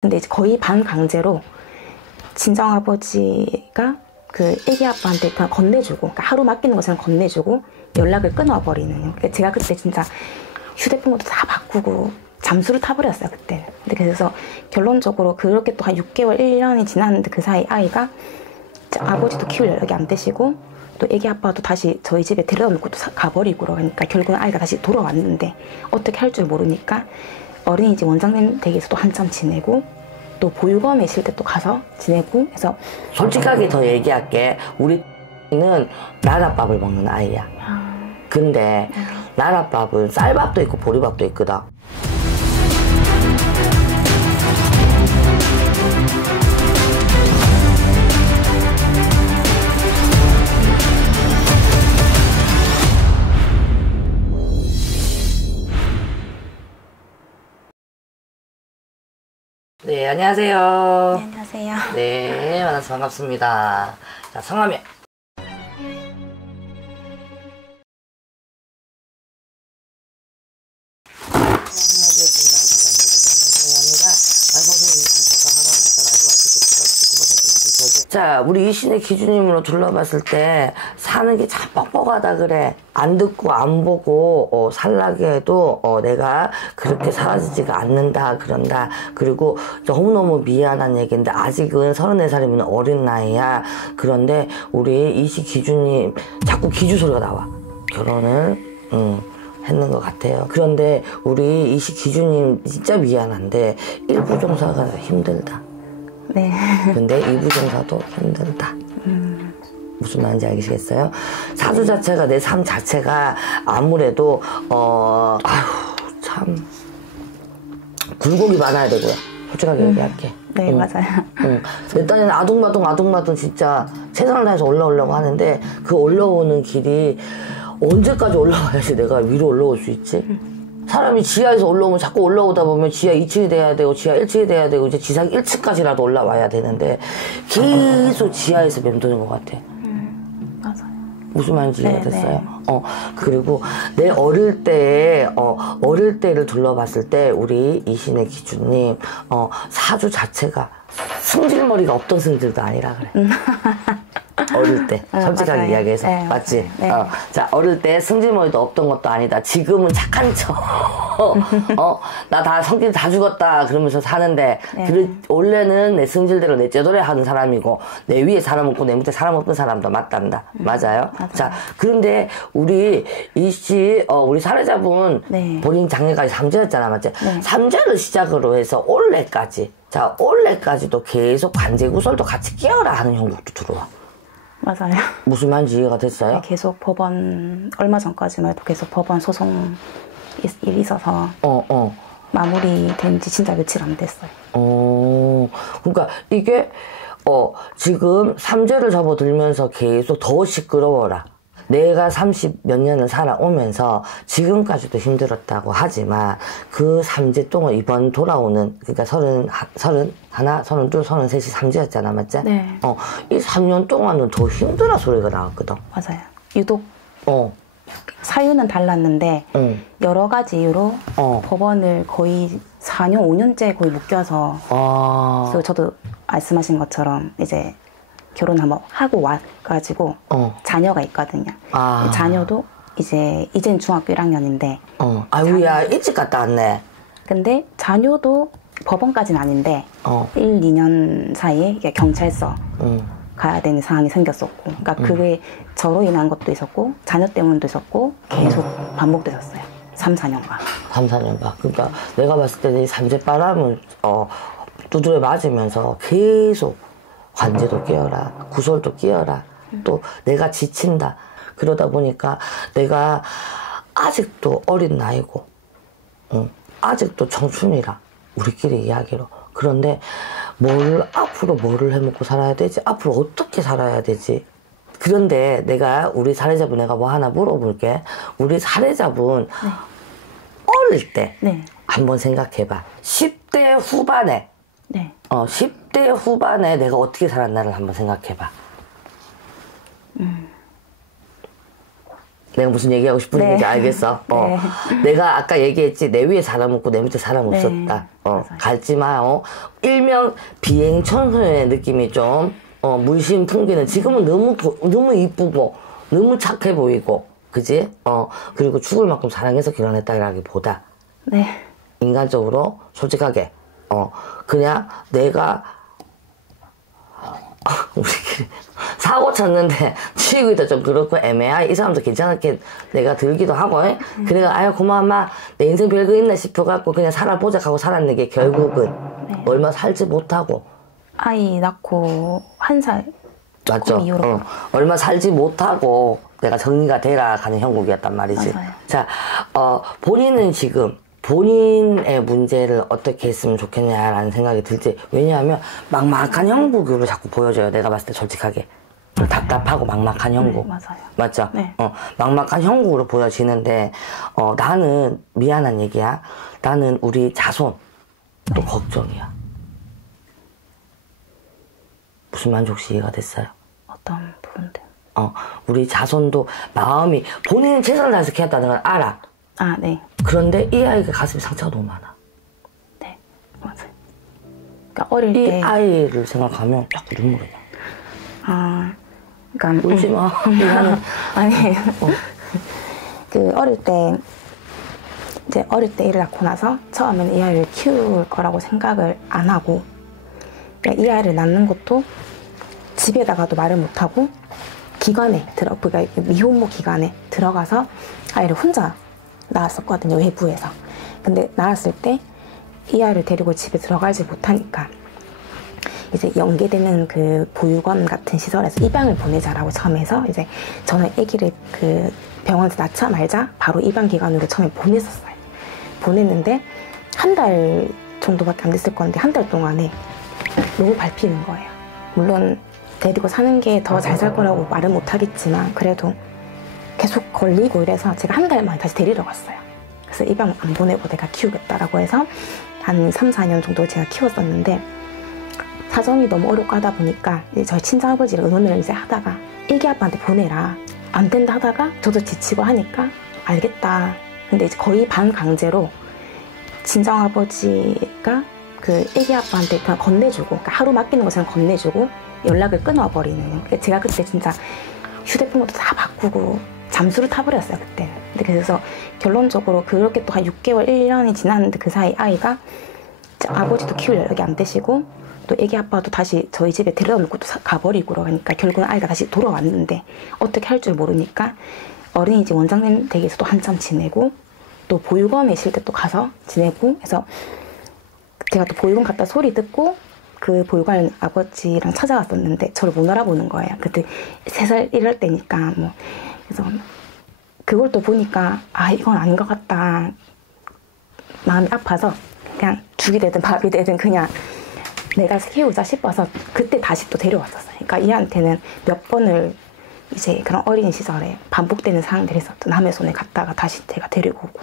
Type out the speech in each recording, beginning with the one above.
근데 이제 거의 반강제로 친정아버지가 그 애기 아빠한테 그냥 건네주고, 그러니까 하루 맡기는 것처럼 건네주고 연락을 끊어버리는. 그러니까 제가 그때 진짜 휴대폰도 다 바꾸고 잠수를 타버렸어요 그때. 근데 그래서 결론적으로 그렇게 또 한 6개월 1년이 지났는데 그 사이 아이가 아버지도 키울 여력이 안 되시고 또 애기 아빠도 다시 저희 집에 데려다 놓고 또 가버리고 그러니까 결국은 아이가 다시 돌아왔는데 어떻게 할 줄 모르니까 어린이집 원장님 댁에서도 한참 지내고 또 보육원에 있을 때 또 가서 지내고 해서. 솔직하게 더 얘기할게. 우리는 나랏밥을 먹는 아이야. 근데 나랏밥은 쌀밥도 있고 보리밥도 있거든. 네, 안녕하세요. 네, 안녕하세요. 네, 만나서 반갑습니다. 자, 성함이? 자, 우리 이신의 기준님으로 둘러봤을 때 사는 게 참 뻑뻑하다 그래. 안 듣고 안 보고 살라게 해도 내가 그렇게 사라지지가 않는다 그런다. 그리고 너무너무 미안한 얘기인데 아직은 34살이면 어린 나이야. 그런데 우리 이시 기준님 자꾸 기주 소리가 나와. 결혼을 했는 것 같아요. 그런데 우리 이시 기준님 진짜 미안한데 일부 종사가 힘들다. 네. 근데 2부 종사도 힘들다. 무슨 말인지 알겠어요? 사주 자체가, 내 삶 자체가 아무래도 참 굴곡이 많아야 되고요. 솔직하게 얘기할게. 네, 맞아요. 내 딴에는 아둥바둥 진짜 최선을 다해서 올라오려고 하는데 그 올라오는 길이 언제까지 올라와야지 내가 위로 올라올 수 있지? 사람이 지하에서 올라오면 자꾸 올라오다 보면 지하 2층이 돼야 되고 지하 1층이 돼야 되고 이제 지상 1층까지라도 올라와야 되는데 계속 지하에서 맴도는 것 같아. 맞아요. 무슨 말인지 이해가 네, 됐어요? 네. 그리고 내 어릴 때를 둘러봤을 때 우리 이신의 기준님 사주 자체가 승질머리가 없던 승질도 아니라 그래. 어릴 때 솔직하게 맞아요. 이야기해서 네, 맞지? 네. 자, 어릴 때 승질머리도 없던 것도 아니다. 지금은 착한 척. 나 다 성질 다 죽었다 그러면서 사는데 원래는 내 승질대로 내 째도래 하는 사람이고 내 위에 사람 없고 내 밑에 사람 없는 사람도 맞답니다. 맞아요? 자, 그런데 우리 이씨 우리 사례자분 네. 본인 장래까지 삼재였잖아, 맞지? 네. 삼재를 시작으로 해서 올해까지, 자, 올해까지도 계속 관제구설도 같이 끼어라 하는 형국도 들어와. 맞아요. 무슨 말인지 이해가 됐어요? 네, 계속 법원, 얼마 전까지만 해도 계속 법원 소송 일이 있어서 마무리된 지 진짜 며칠 안 됐어요. 그러니까 이게 지금 삼재를 접어들면서 계속 더 시끄러워라. 내가 30 몇 년을 살아오면서 지금까지도 힘들었다고 하지만 그 삼재 동안 이번 돌아오는, 그러니까 31, 32, 33이 삼재였잖아, 맞지? 네. 이 3년 동안은 더 힘들어 소리가 나왔거든. 맞아요. 유독 사유는 달랐는데 여러 가지 이유로 법원을 거의 4년, 5년째 거의 묶여서 그래서 저도 말씀하신 것처럼 이제 결혼 한번 하고 와가지고 자녀가 있거든요. 자녀도 이젠 중학교 1학년인데 아유야 일찍 갔다 왔네. 근데 자녀도 법원까지는 아닌데 1, 2년 사이에 이게 경찰서 가야 되는 상황이 생겼었고, 그러니까 그게 저로 인한 것도 있었고 자녀 때문도 있었고 계속 반복됐었어요. 3, 4년간. 3, 4년간. 그러니까 내가 봤을 때 이 삼재바람을 두드려 맞으면서 계속 관제도 끼어라, 구설도 끼어라, 또 내가 지친다. 그러다 보니까 내가 아직도 어린 나이고 아직도 청춘이라 우리끼리 이야기로. 그런데 앞으로 뭐를 해먹고 살아야 되지? 앞으로 어떻게 살아야 되지? 그런데 내가 우리 사례자분 내가 뭐 하나 물어볼게. 우리 사례자분 어릴 때 한번 생각해봐. 10대 후반에 10대 후반에 내가 어떻게 살았나를 한번 생각해봐. 내가 무슨 얘기하고 싶은지 네. 알겠어. 네. 내가 아까 얘기했지. 내 위에 사람 없고 내 밑에 사람 네. 없었다. 맞아요. 갈지 마. 일명 비행 청소년의 느낌이 좀 물씬 풍기는. 지금은 너무 이쁘고 너무 착해 보이고, 그지? 그리고 죽을 만큼 사랑해서 결혼했다라기보다 네. 인간적으로 솔직하게 그냥 내가 우리끼리 사고 쳤는데 치우기도 좀 그렇고 애매해. 이 사람도 괜찮게 내가 들기도 하고 그래가 아유 고마워 엄마 내 인생 별거 있나 싶어갖고 그냥 살아보자 하고 살았는 게 결국은 네. 얼마 살지 못하고 아이 낳고 1살 맞죠? 조금 이후로 얼마 살지 못하고 내가 정리가 되라 가는 형국이었단 말이지. 맞아요. 자, 본인은 지금 본인의 문제를 어떻게 했으면 좋겠냐라는 생각이 들지. 왜냐하면 막막한 형국으로 자꾸 보여줘요. 내가 봤을 때 솔직하게. 답답하고 막막한 형국. 네, 맞아요. 맞죠? 네. 막막한 형국으로 보여지는데, 나는 미안한 얘기야. 나는 우리 자손 또 걱정이야. 무슨 만족시 이해가 됐어요? 어떤 부분들? 우리 자손도 마음이 본인은 최선을 다해서 키웠다는 걸 알아. 아, 네. 그런데 이 아이가 가슴에 상처가 너무 많아. 네. 맞아요. 그러니까 어릴 이 때 아이를 생각하면 자꾸 눈물이 나. 아, 그러니까 울지 마. 미안해. 아니 그 어릴 때 이제 어릴 때 애를 낳고 나서 처음에는 이 아이를 키울 거라고 생각을 안 하고 그러니까 이 아이를 낳는 것도 집에다가도 말을 못 하고 기관에 그러니까 미혼모 기관에 들어가서 아이를 혼자 낳았었거든요, 외부에서. 근데 낳았을 때 이 아이를 데리고 집에 들어가지 못하니까 이제 연계되는 그 보육원 같은 시설에서 입양을 보내자라고 처음에 해서 이제 저는 아기를 그 병원에서 낳자마자 바로 입양기관으로 처음에 보냈었어요. 보냈는데 한 달 정도밖에 안 됐을 건데 한 달 동안에 너무 밟히는 거예요. 물론 데리고 사는 게 더 잘 살 거라고 말은 못 하겠지만 그래도 계속 걸리고 이래서 제가 한 달 만에 다시 데리러 갔어요. 그래서 입양 안 보내고 내가 키우겠다라고 해서 한 3, 4년 정도 제가 키웠었는데 사정이 너무 어렵고 하다 보니까 이제 저희 친정아버지를 의논을 이제 하다가 애기 아빠한테 보내라. 안 된다 하다가 저도 지치고 하니까 알겠다. 근데 이제 거의 반강제로 친정아버지가 그 애기 아빠한테 그냥 건네주고 그러니까 하루 맡기는 것처럼 건네주고 연락을 끊어버리는. 그러니까 제가 그때 진짜 휴대폰도 다 바꾸고 잠수를 타버렸어요 그때는. 근데 그래서 결론적으로 그렇게 또 한 6개월 1년이 지났는데 그 사이 아이가 아버지도 키울 연락이 안 되시고 또 애기 아빠도 다시 저희 집에 데려다 놓고 또 가버리고 그러니까 결국은 아이가 다시 돌아왔는데 어떻게 할 줄 모르니까 어린이집 원장님 댁에서도 한참 지내고 또 보육원에 있을 때 또 가서 지내고 해서 제가 또 보육원 갔다 소리 듣고 그 보육원 아버지랑 찾아갔었는데 저를 못 알아보는 거예요. 그때 3살 이럴 때니까 뭐 그래서 그걸 또 보니까 아 이건 아닌 것 같다. 마음이 아파서 그냥 죽이 되든 밥이 되든 그냥 내가 키우자 싶어서 그때 다시 또 데려왔었어요. 그러니까 얘한테는 몇 번을 이제 그런 어린 시절에 반복되는 상황들이 있었던 남의 손에 갔다가 다시 제가 데리고 오고.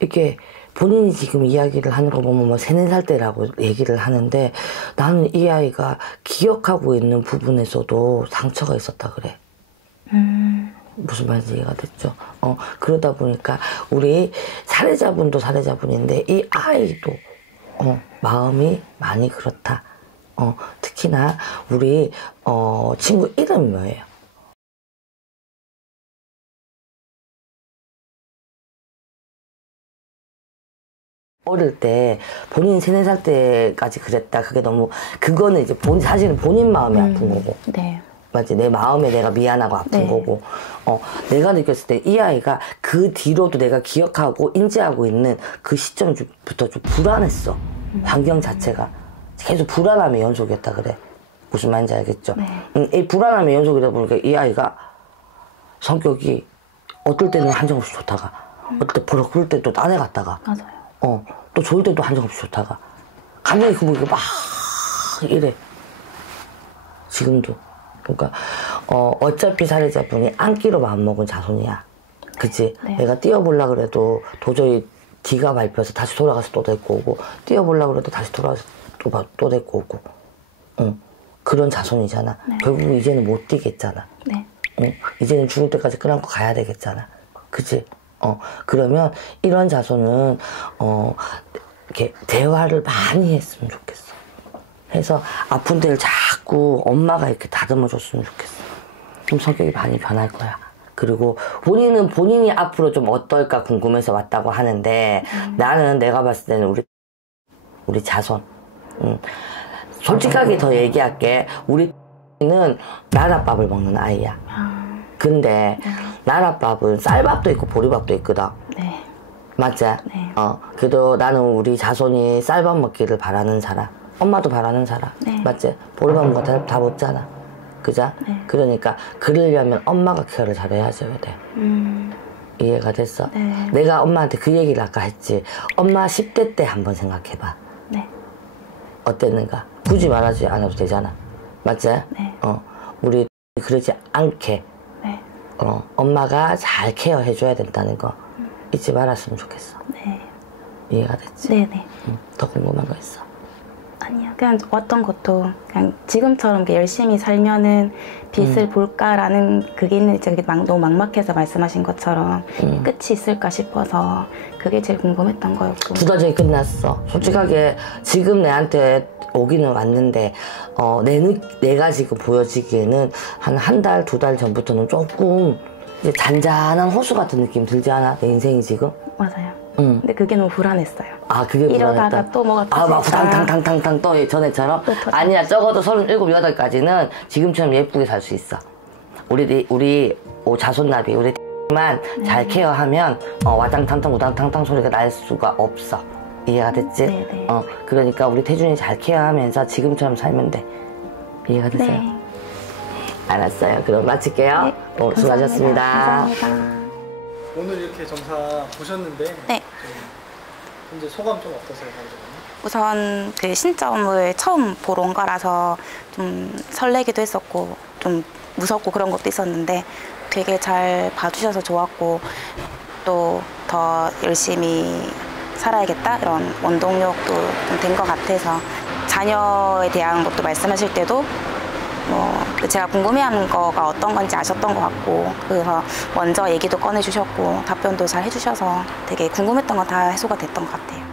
이게 본인이 지금 이야기를 하는 거 보면 뭐 3, 4살 때라고 얘기를 하는데 나는 이 아이가 기억하고 있는 부분에서도 상처가 있었다 그래. 무슨 말인지 이해가 됐죠? 그러다 보니까 우리 살해자분도 살해자분인데 이 아이도 마음이 많이 그렇다. 특히나 우리 친구 이름이 뭐예요? 어릴 때 본인 3, 4살 때까지 그랬다. 그게 너무 그거는 이제 사실은 본인 마음이 아픈 거고. 네. 맞지? 내 마음에 내가 미안하고 아픈 네. 거고. 내가 느꼈을 때 이 아이가 그 뒤로도 내가 기억하고 인지하고 있는 그 시점부터 좀 불안했어. 환경 자체가. 계속 불안함의 연속이었다 그래. 무슨 말인지 알겠죠? 네. 이 불안함의 연속이다 보니까 이 아이가 성격이 어떨 때는 한정없이 좋다가 어떨 때 버럭 때 또 딴 애 갔다가 맞아요. 또 좋을 때도 한정없이 좋다가 감정이 그보니까 막 이래. 지금도. 그러니까 어차피 살해자분이 안기로 마음먹은 자손이야. 그치? 네. 내가 뛰어보려고 그래도 도저히 뒤가 밟혀서 다시 돌아가서 또 데리고 오고 뛰어보려고 그래도 다시 돌아가서 또 데리고 오고 그런 자손이잖아. 네. 결국 이제는 못 뛰겠잖아. 네. 이제는 죽을 때까지 끌어안고 가야 되겠잖아. 그치? 그러면 이런 자손은 이렇게 대화를 많이 했으면 좋겠어. 해서 아픈 데를 자꾸 엄마가 이렇게 다듬어 줬으면 좋겠어. 좀 성격이 많이 변할 거야. 그리고 본인은 본인이 앞으로 좀 어떨까 궁금해서 왔다고 하는데 나는 내가 봤을 때는 우리 자손 솔직하게 더 얘기할게. 우리는 나랏밥을 먹는 아이야. 근데 나랏밥은 쌀밥도 있고 보리밥도 있거든. 네. 맞지? 네. 그래도 나는 우리 자손이 쌀밥 먹기를 바라는 사람. 엄마도 바라는 사람. 네. 맞지? 보리밥 먹어 다 먹잖아. 그죠? 네. 그러니까 그러려면 엄마가 케어를 잘해야지 돼. 이해가 됐어? 네. 내가 엄마한테 그 얘기를 아까 했지. 엄마 10대 때 한번 생각해봐. 네. 어땠는가? 굳이 말하지 않아도 되잖아. 맞지? 네. 우리 그러지 않게 네. 엄마가 잘 케어해줘야 된다는 거 잊지 말았으면 좋겠어. 네. 이해가 됐지? 네네. 더 궁금한 거 있어? 아니요. 그냥 어떤 것도 그냥 지금처럼 이렇게 열심히 살면은 빛을 볼까라는 그게 있는지 너무 막막해서 말씀하신 것처럼 끝이 있을까 싶어서 그게 제일 궁금했던 거였고. 두달전이 끝났어. 솔직하게 지금 내한테 오기는 왔는데 내가 지금 보여지기에는 한 달, 2달 전부터는 조금 이제 잔잔한 호수 같은 느낌 들지 않아? 내 인생이 지금? 맞아요. 근데 그게 너무 불안했어요. 그게 이러다가 불안했다. 또 뭐가 막 탕탕탕탕탕 또 전에처럼? 아니야, 적어도 37, 8까지는 지금처럼 예쁘게 살 수 있어. 우리 자손나비, 우리 만 잘 케어하면 와장탕탕 우당탕탕 소리가 날 수가 없어. 이해가 됐지? 네네. 그러니까 우리 태준이 잘 케어하면서 지금처럼 살면 돼. 이해가 됐어요? 네. 알았어요. 그럼 마칠게요. 네, 수고하셨습니다. 감사합니다. 오늘 이렇게 점사 보셨는데 네. 현재 소감 좀 어떠세요, 감독님? 우선 그 신점을 처음 보러 온 거라서 좀 설레기도 했었고 좀 무섭고 그런 것도 있었는데 되게 잘 봐주셔서 좋았고 또 더 열심히 살아야겠다 이런 원동력도 좀 된 것 같아서 자녀에 대한 것도 말씀하실 때도 제가 궁금해하는 거가 어떤 건지 아셨던 것 같고 그래서 먼저 얘기도 꺼내주셨고 답변도 잘 해주셔서 되게 궁금했던 건 다 해소가 됐던 것 같아요.